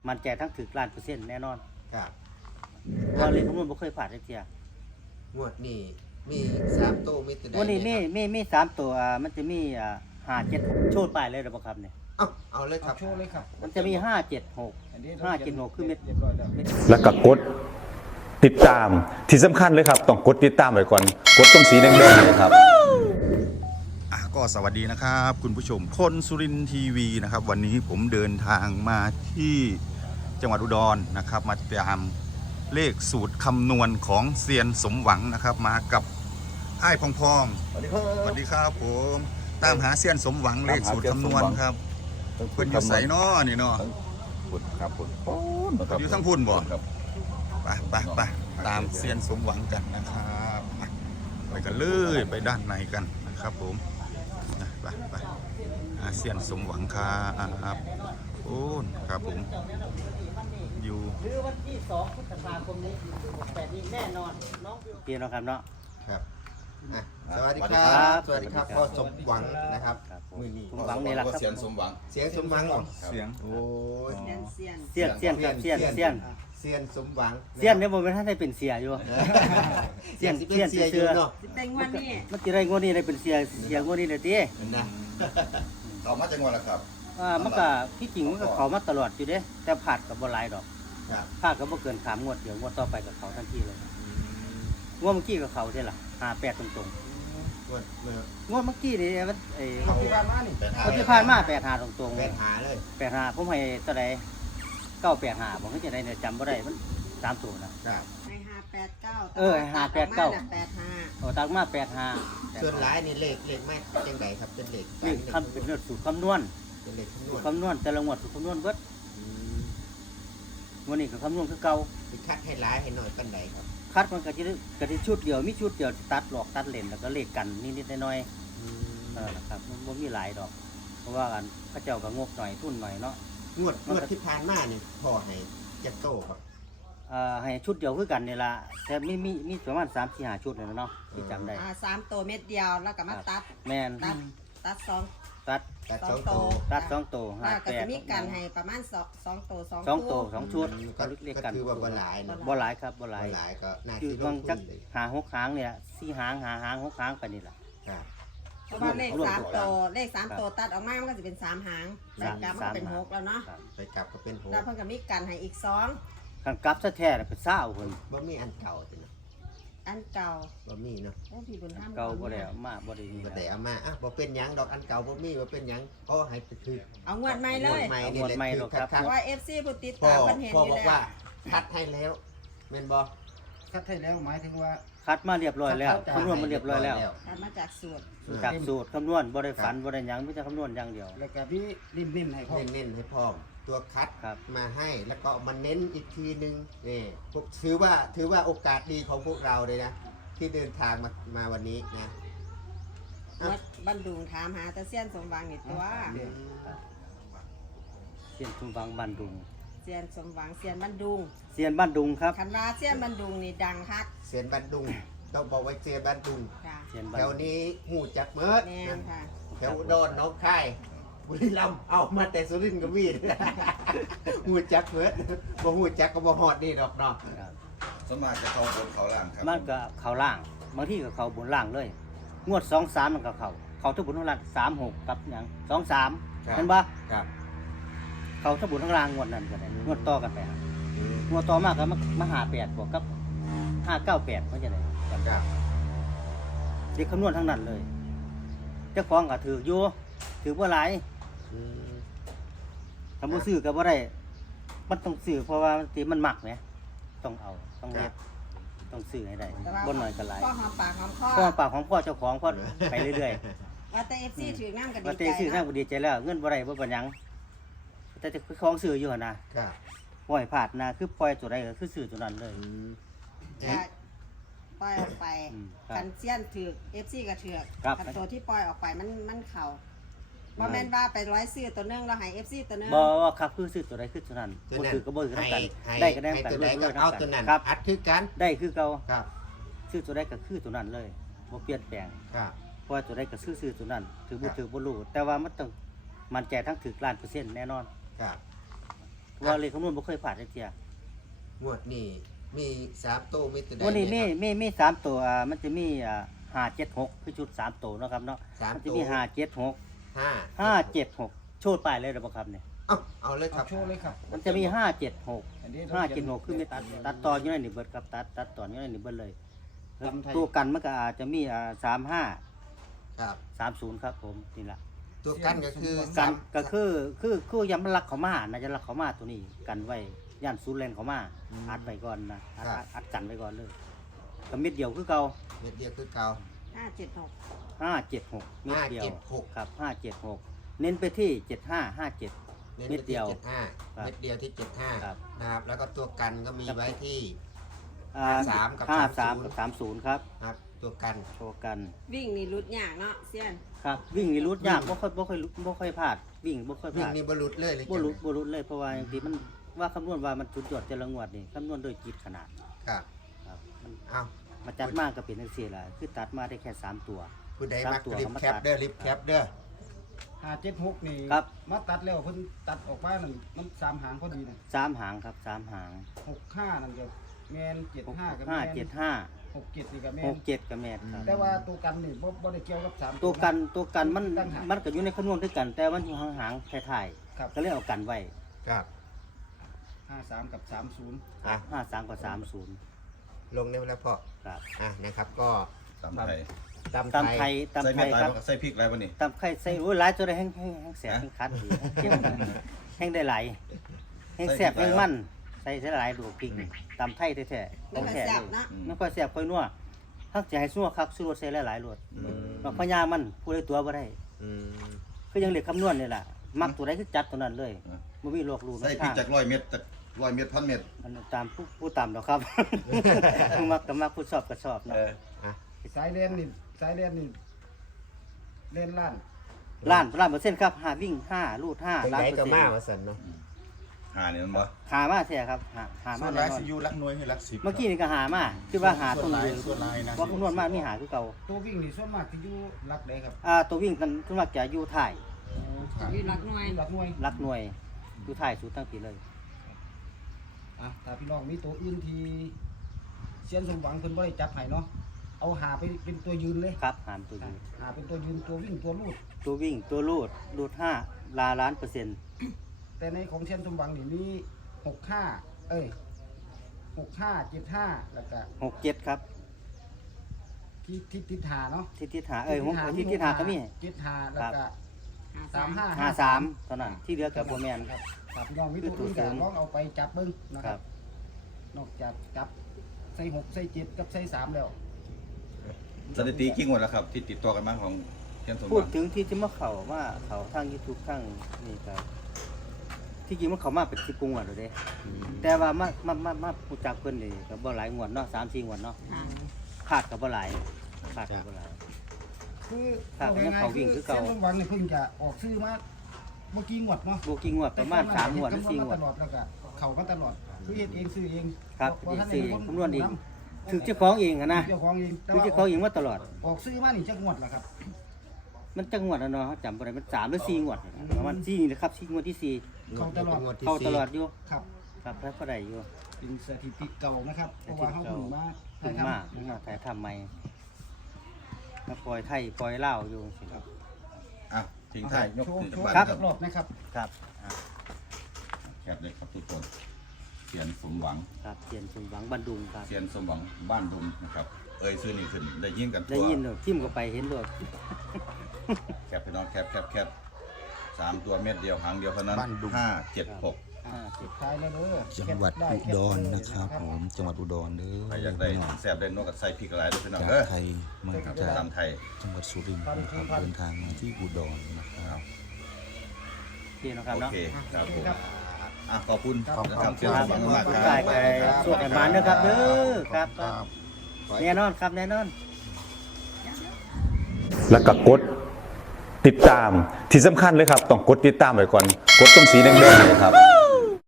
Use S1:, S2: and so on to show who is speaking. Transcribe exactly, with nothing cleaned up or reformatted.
S1: มันใจทั้งถึกล้านเปอร์เซ็นต์แน่นอน
S2: ครับ
S1: ว่าเลยคำนวณบ่เคยผ่านได้เทีย
S2: งวดนี้มีสามตัวมีตัวใด
S1: วันนี้มี
S2: เยครับ
S1: มีมีสามตัวอ่ามันจะมีอ่าห้าเจ็ดหกโชดไปเลยหรือเปล่าครับเนี่ย
S2: เอาเอาเลยครับ
S3: โชว์เลยครับ
S1: มันจะมีห้าเจ็ดหก
S3: อันนี้
S1: ห้าเจ็ดหกคือเม็ด
S3: เรียบร้อยแล้ว
S1: เม็ด
S4: แล้วก็กดติดตามที่สำคัญเลยครับต้องกดติดตามไว้ก่อนกดตรงสีแดงๆเลยครับ
S5: อ่ะก็สวัสดีนะครับคุณผู้ชมคนสุรินทร์ทีวีนะครับวันนี้ผมเดินทางมาที่จังหวัดอุดรนะครับมาตามเลขสูตรคำนวณของเซียนสมหวังนะครับมากับไอ้ายพองพอง
S6: สวัสดีครับ
S5: สวัสดีครับผมตามหาเซียนสมหวังเลขสูตรคำนวณครับเพิ่นอยู่ไสน้อนี่เนาะ
S6: พุ่นครับพุ่นโอ้นะค
S5: เพิ่
S6: รับ
S5: นอยู่ทั้งพุ่นบ่
S6: ครับ
S5: ไปไปไปตามเซียนสมหวังกันนะครับมาไปกันเลยไปด้านในกันนะครับผมนะไปไปอาเซียนสมหวังครับโอ้ครับผมอยู่
S1: หรือวันที่สองพฤษภาคมนี้แต่นี่แน่นอนน้องเกียร์นะครับเนาะ
S2: ครับอ่ะสวัสดีค
S1: ครั
S2: รับ
S1: บ
S2: สวัสดีครับพ่อสมหวังนะครับ
S1: ครับผม
S2: มือนี้
S1: สมหวังนี่แหละครับ
S6: เสียงสมหวัง
S2: เสียงสมหวังเหรอ
S5: เสียง
S2: โอ้ย
S1: เสียนเสียนครับเสียนเสียน
S2: เสียนสมหวัง
S1: เสียนเนี่ยผมเป็นท่านได้เป็นเสียอยู่
S2: เสียนสิเป็นเสียอยู่เนาะ
S7: แต่งวันนี้
S1: มันจะได้งวดนี้ได้เป็นเสียเสียงวดนี้เลยตี
S2: เห็นนะ
S6: เอามาจากงวดละครับ
S1: อ่ามันก็ที่จริงมันก็เขามาตลอดอยู่เด้แต่ผาดกับบ่หลายดอก
S2: ครับ
S1: ผาดก็บ่เกินสามงวดเดี๋ยวงวดต่อไปกับเขาทันทีเลยงวดเมื่อกี้กับเขาใช่ล่ะห้าแปดตรง
S2: งวดเมื่อ
S1: ๆงวดเมื่อกี้นี่มันไอ้
S3: เอาที่บ้านมานี่
S6: แปดห้า
S1: คนที่ผ่านมาแปดหาตรงๆ
S2: แปดหาเลย
S1: แปดหาผมให้เท่าใดเก้าแปดหาบอกให้จะได้เนี่ยจำบ่ได้มันสามตัวนะครับ
S7: ให้ห้าแปดเก้า
S1: เออให้ห้าแปดเก้า
S7: แปดห้า
S1: เอาตักมาแปดหา
S2: ส่วนหลายนี่เลขเลขไม่จังไดครับเป็นเลข
S1: นี่ทำเป็นเรื่องสูตรคำนวณ
S2: เป็นเลขคำน
S1: สู
S2: ว
S1: ต
S2: ณ
S1: รคำนวณแต่ละงวดสูตรคำนวณเบิด
S2: อืม
S1: วันนี้ก็คำนวณคือเก่า
S2: ไปคัดให้หลายให้หน่อยกันใดครับ
S1: คัดมันก็จะได้ก็จะชุดเดียวมีชุดเดียวที่ตัดหลอกตัดเลนแล้วก็เลขกันนิดๆหน่อย
S2: อืม
S1: ๆเออนะครับมันบ่มีหลายดอก เพราะว่ากันพระเจ้าก็งกหน่อยทุนหน่อยเนาะ
S2: งวดงวดที่ผ่านมานี่พ่อให้จักโตครับ
S1: เอ่อให้ชุดเดียวคือกันนี่ล่ะแต่มีมีมีประมาณสามสี่ห้าชุดเลยเนาะที่จำได้
S7: อ่าสามตัวเม็ดเดียวแล้วก็มาตัด
S1: แม่น
S7: ตัดตัดสอง
S1: ตัด
S2: ตัด
S7: ส
S2: ส
S7: อ
S2: อง ง
S7: โต
S2: โต
S1: ตัดสองตัวห้า
S7: แล้วก็
S1: แป
S7: จะ
S1: ด
S7: มีกันให้ประมาณสองสองตัวสอง
S1: สอง
S7: คู่
S1: ตัวสองชุด
S2: ก็
S1: เรียก
S2: ก็
S1: กัน
S2: คือว่าบ่หลายเนาะ
S1: บ่หลายครับบ่หลาย
S2: บ่หลายก็น่า
S1: คือ
S2: สิล
S1: บาง
S2: ง
S1: จั
S2: ทุ
S1: ก
S2: นเลย
S1: หาหกหางเนี่ยสี่หางหาหางหกหางไปนี่ล่ะ
S2: ครับ
S7: เพราะว่าเลข
S1: รวม
S7: สาม
S1: ตัว
S7: ตัวเลขสามตัวตัดออกมามันก็จะเป็นสามหางแล้
S1: สาว ม
S7: กลับมันก็เป็นหกแล้วเนาะ
S1: ครับ
S2: ไปกลับก็เป็นโห
S7: แล้วเพิ่นก็มีกันให้อีกสอง
S1: คันกลับซะแท้น่ะเป็นเศร้าคน
S2: บ่มีอันเก่าติเนาะ
S7: อันเก่า
S2: บ่มีเนาะ
S7: โอ้พี่บุญธรรม
S1: เก่าบ่ได้เอามาบ่ได้มี
S2: บ่ได้เอามาอ่ะบ่เป็นหยังดอกอันเก่าบ่มีบ่เป็นหยังก็ให้ไปคือ
S7: เอางวดใหม่เลย
S2: ใหม่นี่แหละคือคัก
S7: เพราะว่า เอฟ ซี ผู้ติด
S2: พ่อ
S7: ตามเพิ่นเห็น
S2: พ่อ
S7: อยู่
S2: บอก
S7: แล้ว
S2: ว่าคัดให้แล้วแม่นบ่
S3: คัดให้แล้วหมายถึงว่า
S1: คัดมาเรียบร้อยแล้ว
S3: คัด
S1: คำนวณมาเรียบร้อยแล้ว
S7: ตัดมาจากสูตร
S1: จากสูตรคำนวณบ่ได้ฝันบ่ได้หยังมีแต่คำนวณอย่างเดียว
S3: แล้วก็พี่นิ่มๆให้พ่อ
S2: เน้นๆให้พร้อมตัวคัด
S1: ครับ
S2: มาให้แล้วก็เอามาเน้นอีกทีนึงนี่พวกถือว่าถือว่าโอกาสดีของพวกเราเลยนะ ที่เดินทางมามาวันนี้นะ
S7: วัดบันดุงถามหาแต่เซียนสมหวังนี่ตัว
S2: อืม
S1: เซียนทุมวังบ้านดุง
S7: เซียนสมหวังเซียนบันดุง
S1: เซียนบ้านดุงครับ
S7: คันว่าเซียนบันดุงนี่ดังคัก
S2: เสียนบันดุงต้องบอกว่าเสียนบันดุง
S7: ค่ะ
S1: เซียนบ้า
S2: แถ
S1: น
S2: ว
S1: ดุง
S2: นี้หูจักเมิด
S7: แม่นค่ะ
S2: แถวอุดอนน้องค่ายบุรีรัมย์เอามาแต่สุรินทร์ก็มี หูจักเมิดบ่หูจักก็บ่ฮอดนี่ดอกเนาะ
S1: ครับ
S6: สวนมากจะเข้าบนเขาล่างครับ
S1: มันก็เข้าล่างบางทีก็เข้าบนล่างเลย งวดสองสามมันก็เข้าเข้าทั้งบนทั้งล่างสามหกกับหยังสองสาม
S2: ครับ
S1: เห็นปะ
S2: ครับ
S1: เข้าทั้งบนทั้งล่างงวดนั้นก็ได้
S2: อืม
S1: งวดต่อกันไปครับ
S2: อืม
S1: งวดต่อมาก็มามาหาแปดบวกกับห้าเก้าแปดมันจะได้
S2: ครับ
S1: เด็กคำนวณทั้งนั้นเลย เจ้าของก็ถืออยู่ถือว่าหลาย
S2: อืม
S1: ทำบ่ซื้อก็บ่ได้ มันต้องซื้อเพราะว่ามันสิมันมักไงต้องเอาต้องเฮ็ดต้องซื้อให้ได้
S7: แต่ว่า
S1: บ่น้อยก็หลาย
S7: พ่อหอมปากหอมคอ
S1: เพราะว่าปากของพ่อเจ้าของพ่อไปเรื่อย
S7: ว่าแต่เอฟซีถือนั่งก็
S1: ๆ
S7: ดี
S1: ว่า
S7: ใจ
S1: แต่ซื้อทาง
S7: นะ
S1: บ่ดีใจแล้วเงินบ่ได้บ่เป็นหยังแต่เจ้าของซื้ออยู่หั่นน่ะ
S2: ครับ
S1: ปล่อยพลาดนะคือปล่อยตัวใดก็คือซื้อตัวนั้นเลย
S2: อืม
S7: จะปล่อยออกไป
S1: อืมครับ
S7: กันเซียนถือเอฟซีก็ถือ
S1: ครับ
S7: กันตัวที่ปล่อยออกไปมันมันเข่าบ่แม่นว่าไปร้อยซื้อตัวหนึงแล้วให้เอฟซีตัวหนึง
S1: บ่ว่าครับคือซื้อตัวใดคือตัวนั้น
S2: ตัว
S1: บ่
S2: นั้น
S1: ถือก็บ่ถือ
S2: ให้
S1: นำกัน
S2: ให้
S1: ได้ก็ได้
S2: ให้
S1: กัน
S2: ตัวใดก็
S1: รวยๆ
S2: เอา
S1: นำ
S2: ตัวนั้น
S1: ครับ
S2: อัดคือกัน
S1: ได้คือเก่า
S2: ครับ
S1: ซื้อตัวใดก็คือตัวนั้นเลยบ่เปลี่ยนแปลง
S2: ครับ
S1: เพราะว่าตัวใดก็ซื้อซื้อตัวนั้นถือ
S2: ครั
S1: บ่
S2: บ
S1: ถือบ่รู้แต่ว่ามันต้องมันใจทั้งถึกล้านเปอร์เซ็นต์แน่นอน
S2: ครับ
S1: ว่าเลขคำนวณบ่เคยผ่านจักเที่ย
S2: งวดนี้มีสามโตมีตัวใด
S1: วันนี้มี
S2: เย
S1: มีมีสามตัวอ่ามันจะมีอ่าห้าเจ็ดหกคือชุดสามตัวเนาะครับเนาะ
S2: สาม
S1: มันจะ
S2: ตัว
S1: มีห้าเจ็ดหก
S2: ห้า
S1: ห้าเจ็ดหกโชดไปเลยหรือเปล่าครับเนี่ย
S2: เอาเอาเลยค
S3: เอา
S2: รับ
S3: โชว์เลยครับ
S1: มันจะมีห้าเจ็ดหก
S3: อันนี้
S1: ห้าเจ็ดหกคือมีตัดตัดตอนอยู่ในนี่เบิดครับตัดตัดตอนอยู่ในนี่เบิดเลย
S3: ตำไทย
S1: ตัวกันมันก็อาจจะมีอ่าสามห้า
S2: ครับ
S1: สามศูนย์ครับผมนี่ละ
S2: ตัวกันก็คือ
S1: กั
S2: สาน ม
S1: ก็คือคือคือย้ำมันรักเขามานะจะรักเขามาตัวนี้กันไว้ย่านซูนย์เลนเขามาอัดไว้ก่อนนะอัดอัดอัดกันไว้ก่อนเลยก็เม็ดเดียวคือเก่า
S2: เม็ดเดียวคือเก่า
S7: ห้าเจ็ดหก
S1: ห้าเจ็ดหกเม็ดเดียว
S2: ห้าเจ็ดหก
S1: ครับห้าเจ็ดหกเน้นไปที่เจ็ดห้าห้าเจ็ด
S2: เน้น
S1: เม็
S2: ไป
S1: ดเดี
S2: ที่
S1: ยว
S2: เจ็ดห้า
S1: ครับ
S2: เม็ดเดียวที่เจ็ดห้า
S1: ครับ
S2: นะครับ แล้วก็ตัวกันก็มีไว้ที่
S1: อ่า
S2: สามกับ
S1: ห้า
S2: สา
S1: สาม ม
S2: ศูนย์
S1: กับสามศูนย์ครับ
S2: ครับ ตัวกัน
S1: โชว์กัน
S7: วิ่งนี่รุดยากเนาะเซียน
S1: ครับวิ่งนี่รุดยากบ่ค่อยบ่ค่อยบ่ค่อยพลาดวิ่งบ่ค่อยพ
S2: วิ่ง
S1: ลาด
S2: นี่บรรลุเลยเลย
S1: บ่รุดบ่รุดเลยเพราะว่าบางทีมันว่าคำนวณว่ามันสุดยอดแต่ละงวดนี่คำนวณโดยจิตขนาด
S2: ครับ
S1: ครับมัน
S2: เอา
S1: มาจัดมาก็เป็นจังซี่ล่ะคือตัดมาได้แค่สามตัว
S2: ผู้ใด
S1: สาม
S2: มัก
S1: ตัว
S2: รีบ
S1: เอามา
S2: แคป
S1: ตัด
S2: เด้อรีบแคปเด้อ
S3: ห้าเจ็ดหกนี่
S1: ครับ
S3: มาตัดแล้วเพิ่นตัดออกมานั่นมันสามหางพอดีนะ
S1: สามหางครับสามหาง
S3: หกห้านั่นก็แมนเจ็ด
S1: หก
S3: ห้ากับแม
S1: ห้าน เจ็ดห้า
S3: หกเจ็ดนี่ก็แม
S1: ห
S3: น
S1: กเจ็ดก็แม่นครับ
S3: แต่ว่าตัวกันนี่บ่บ่ได้เกี่ยวกับสาม
S1: ตัวกันตัวกันมัน
S3: ตั้งหาก
S1: มันก็อยู่ในคำนวณด้วยกัน แต่มันอยู่ห่างๆท้าย
S3: ครับ
S1: ๆก็เลยเอากันไว้
S2: ครับ
S3: ห้าสามกับสามศูนย์
S2: อ่ะ
S1: ห้าสามกับสามศูนย์
S2: ลงในเวลาพอ
S1: ครับ
S2: อ่ะนะครับก็
S6: ตำไทย
S2: ตำ
S1: ตำ
S2: ไท
S1: ไท
S2: ย
S1: ยตำ
S6: ใส่
S1: ไท
S6: เม็ด
S1: ย
S6: ลาย
S1: ครับ
S6: ใส่พริกลายวันนี้
S1: ตำไข่ใส่โอ้ยหลายตัวได้แห้งแห้งแห้งแสบแห้งคัดดีแห้งเจียวแห้งได้หลายแห้งแสบแห้งมันใส่ใส่หลายดูพริกนี่ตำไทยแท้ๆ
S7: ไม่ค่อย
S1: แท้
S7: แซ่บ
S1: เลย
S7: เนาะ
S1: ไม่ค่อยแสบค่อยนัวถ้าจะให้ซัวคักซื้อรสใส่หลายๆรส
S6: อืม
S1: บางพญามันพูดได้ตัวบ่ได้
S2: อืม
S1: คือยังเหลือคำนวณนี่แหละมักตัวใดคือจัดตัวนั้นเลยบ่มีโรครู้
S6: ใส่พริกจากร้อยเม็ดจากร้อยเม็ดพันเม็ด
S1: มันตามผู้ผู้ต่ำหรอกครับ มักก็มักผู้ชอบก็ชอบเนาะ
S6: เออ
S2: อ่ะ
S3: สายเลียนนี่สายเลียนนี่เล่นล้าน
S1: ล้านล้านเปอร์เซ็นต์ครับห้าวิ่งห้าลูดห้า
S2: เป็น
S1: ล้าน
S2: ไง
S1: เปอร์
S2: ก็
S1: เซ็น
S2: มา
S1: ต์
S2: ว่าสันเนาะ
S6: หาเนี่ยมันบ่
S1: หามาแท้ครับหาหา
S6: ส่
S1: มา
S6: วน
S1: แน่
S6: ลาย
S1: นอ
S6: สิ
S1: น
S6: อยู่หลักหน่วยคือหลักสิบ
S1: เมื่อกี้นี่ก็หามาคือว่าหา
S6: ส่
S1: ต้
S6: วน
S1: น
S6: ลาย
S1: อยู่
S6: ส่วนลายนะ
S1: ว่าคำนวณมามีหาคือเก่า
S3: ตัววิ่งนี่ส่วนมากที่อยู่หลักใดครับ
S1: อ่าตัววิ่งกันส่วนมากจะอยู่ท้าย
S7: อยู่รักหน่วย
S3: หลักหน่วย
S1: หลักหน่วยอยู่ท้ายสุดตั้งปีเลย
S3: อ่ะถ้าพี่น้องมีตัวอื่นที่เซียนสมหวังเพิ่นบ่ได้จับให้เนาะเอาหาไปเป็นตัวยืนเลย
S1: ครับหามตัวอยู่
S3: หาเป็นตัวยืนตัววิ่งตัวลูด
S1: ตัววิ่งตัวลูดลูดห้าลาล้านเปอร์เซ็นต์
S3: แต่ในของเซียนสมหวังนี่มีหกห้าเอ้ยหกห้าเจ็ดห้าแล้วก็
S1: หกเจ็ดครับ
S3: ที่ที่ติดหาเนาะ
S1: ที่ที่หาเอ้ยหกที่ที่หาก็มี
S3: เจ็ดหาแล้วก็สามห้า
S1: ห้าสามเท่านั้นที่เหลือกับโบแมน
S3: ครับถ้าพี่น้องมีตัวอื่นก็ลองเอาไปจับเบิ้งนะ
S1: ค
S3: ค
S1: รั
S3: รับ บ นอกจากจับใส่หกใส่เจ็ดกับใส่สามแล้ว
S6: สถิติกี่งวดแล้วครับ ที่ติดต่อกันมาของเทียนสม
S1: พู
S6: บั
S1: ด
S6: ติ
S1: ถึงที่ที่มาเขาว่าเขาทางยูทูบทางนี่ก็ที่จริงมันเขามาเป็นสิบกว่างวดเลยเด้แต่ว่ามามามามาผู้จักเพิ่นนี่ก็บ่หลายงวดเนาะสามสี่งวดเนาะ
S7: ค่ะ
S1: ขาดก็บ่หลายขาดก็บ่หลาย
S3: คือ
S1: ครับ
S3: เอาง่าย
S1: เขา
S3: ๆ
S1: วิ่
S3: คื
S1: ง
S3: อ
S1: คือเก่า
S3: เส้นลงวังเนี่ยเพิ่งจะออกซื้อมาเมื่อกี้งวดเนาะ
S1: โบกี่งวดประมาณสามงวดหรือสี่งวด
S3: ตลอดแล้วก็เขาก็ตลอดคือเฮ็ดเองซื้อเอง
S1: ครับ
S3: บ่ทันได้
S1: ซื้อเอง
S3: คน
S1: คำนวณเอง ถึงเจ้าของเองอะนะ
S3: เจ้าของเองแต่
S1: ถึง
S3: ว่า
S1: เจ้าของเองมาตลอด
S3: ออกซื้อมานี่จักงวดล่ะครับ
S1: มันจังงวดแล้วเนาะเขาจำบ่ได้มันสามหรือสี่งวดเนี่ยประมาณสี่นี่แหละครับสี่งวดที่สี่
S3: เขาตลอด
S2: งวที่
S1: เข้าตลอด
S2: สี่
S1: อยู่
S3: ครับ
S1: ครับแล้วก็ได้อยู่
S3: เป็นสถิติเก่านะครับเพราะว่าเขาเพิ่งมา
S1: ถึง
S3: ถ่าย
S1: มาก
S3: ทำนะครับ
S1: ถ่ายทำใหม่มาปล่อยไทยปล่อยเล่าวอยู่สิครับ
S6: อ่ะทิ้งท้ายยก
S3: โชว์
S6: ถึง
S3: โชว์
S6: บ้าน
S1: ครับ
S6: ครับ
S3: รอบนะครับ
S1: ครับ
S6: แคบเลยครับทุกคนเทียนสมหวัง
S1: ครับเทียนสมหวังบันดุงครับ
S6: เทียนสมหวังบ้านดุมนะครับ เอ่ยซื้อนี่ขึ้นได้ยินกัน
S1: ได้
S6: ทั่ว
S1: ยินเลยทิ่มก็ไปเห็นเลย
S6: แคบพี่น้องแคบแคบแคบสามตัวเม็ดเดียวหางเดียวเท่านั้น
S2: บ้านดุง
S6: ห้าเจ็ดหก
S1: ห้าสิบ
S3: ท้ายแล้วเด้อ
S8: จังหวัด
S3: แคป
S8: อุ
S3: ไแคป
S8: ดร
S3: เลย
S8: นะครับผมจังหวัดอุดรเด้อ
S6: ใครอยากได้แซ่บได้นกกับใส่พริกอะไรด้วยพี่น้อง
S8: จาก
S6: เด้อ
S8: ไทยมา
S6: ครับ
S8: จาก
S6: ตามไทย
S8: จังหวัดสุรินทร์นะครับเดินทางมาที่อุดรนะครับ
S1: เทียนนะครับ
S6: โอ
S1: เนาะ
S6: เคครับผม
S3: ครับ
S6: อ่ะขอบคุณ
S3: ครับ
S6: นะครับเทียน
S1: ค
S6: ส
S1: รับ
S6: มหวังมากค
S1: ใส่
S6: รับ
S1: ไก่สวดไก่บานเด้อครับเด้อครับครับแน่นอนครับแน่นอน
S4: แล้วก็กดติดตามที่สำคัญเลยครับ ต้องกดติดตามไว้ก่อน กดตรงสีแดงๆเนยครับ